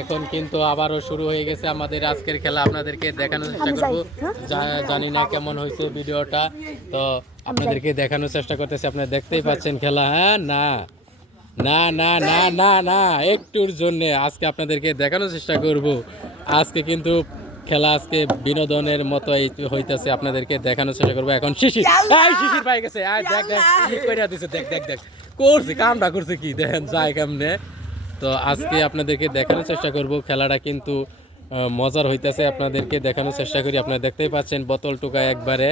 এখন কিন্তু আবারও শুরু হয়ে গেছে আমাদের আজকের খেলা। আপনাদেরকে দেখানোর চেষ্টা করব। জানি না কেমন হয়েছে ভিডিওটা, তো আপনাদেরকে দেখানোর চেষ্টা করতেছি। আপনারা দেখতেই পাচ্ছেন খেলা। হ্যাঁ, না না না না না না, একটুর জন্য আজকে আপনাদেরকে দেখানোর চেষ্টা করব। আজকে কিন্তু খেলা আজকে বিনোদনের মতো হইতেছে, আপনাদেরকে দেখানোর চেষ্টা করবো। এখন শিশির, শিশির পাই গেছে। দেখ দেখ কি কইরা দিছে, দেখ দেখ দেখ করছে, কামটা করছে কি দেখেন যায় কেমনে। তো আজকে আপনাদেরকে দেখানোর চেষ্টা করব। খেলাটা কিন্তু মজার হইতেছে, আপনাদেরকে দেখানোর চেষ্টা করি। আপনারা দেখতেই পাচ্ছেন বোতল টোকা একবারে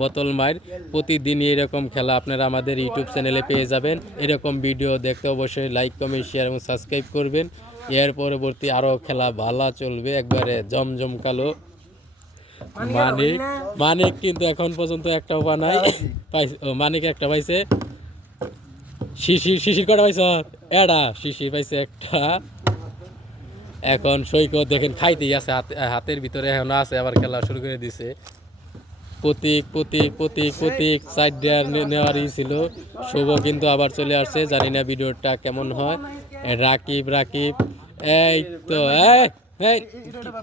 বোতল মার। প্রতিদিনই এরকম খেলা আপনারা আমাদের ইউটিউব চ্যানেলে পেয়ে যাবেন। এরকম ভিডিও দেখতে অবশ্যই লাইক, কমেন্ট, শেয়ার এবং সাবস্ক্রাইব করবেন। এর পরবর্তী আরও খেলা ভালো চলবে, একবারে জমজম কালো। মানিক কিন্তু এখন পর্যন্ত একটাও বানাই পাইছে। মানিক একটা পাইছে। শিশির কটা পাইছ? এডা শিশির পাইছে একটা। এখন সৈকত দেখেন খাইতেই আছে, হাতের ভিতরে এখন আছে, আবার খেলা শুরু করে দিছে। প্রতীক সাইড নেওয়ারই ছিল। শুভ কিন্তু আবার চলে আসছে, জানি না ভিডিওটা কেমন হয়। রাকিব এই তো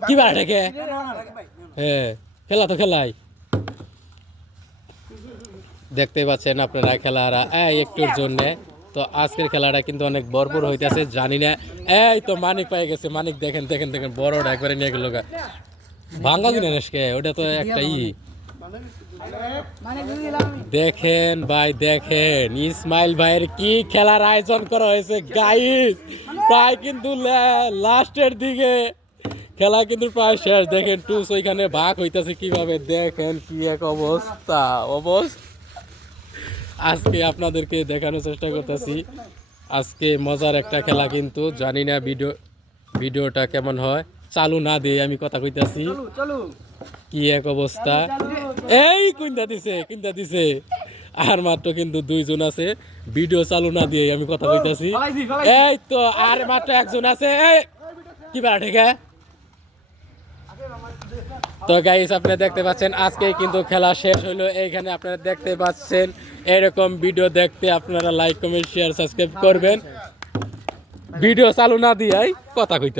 কি বার রেখে, হ্যাঁ খেলা তো খেলাই দেখতে পাচ্ছেন আপনারা। খেলারা একটুর জন্য। তো আজকের খেলাটা কিন্তু অনেক ভরপুর হইতেছে, জানি না। এই তো মানিক পাই গেছে। মানিক দেখেন দেখেন দেখেন, বড়টা একবারে নিয়ে গেল। ভাঙ্গা দিন ওটা তো একটা দেখেন ভাই, দেখেন ইসমাইল ভাইয়ের কি খেলার আয়োজন করা হয়েছে গাইস। প্রায় কিন্তু লাস্টের দিকে খেলা কিন্তু প্রায় শেষ। দেখেন টুস ওইখানে ভাগ হইতেছে কিভাবে, দেখেন কি এক অবস্থা। আজকে আপনাদেরকে দেখানোর চেষ্টা করতেছি। আজকে মজার একটা খেলা, কিন্তু জানি না ভিডিওটা কেমন হয়। চালু না দিয়ে আমি কথা কইতাছি, কি এক অবস্থা। এই কিনতে দিছে আর মাত্র কিন্তু দুইজন আছে। ভিডিও চালু না দিয়ে আমি কথা কইতাছি। এই তো আর মাত্র একজন আছে। কি বার ঠিক। তো গাইস আপনারা দেখতে পাচ্ছেন আজকে কিন্তু খেলা শেষ হলো। এইখানে আপনারা দেখতে পাচ্ছেন এরকম ভিডিও দেখতে আপনারা লাইক, কমেন্ট, শেয়ার, সাবস্ক্রাইব করবেন। ভিডিও চালু না দিয়াই কথা কইতে।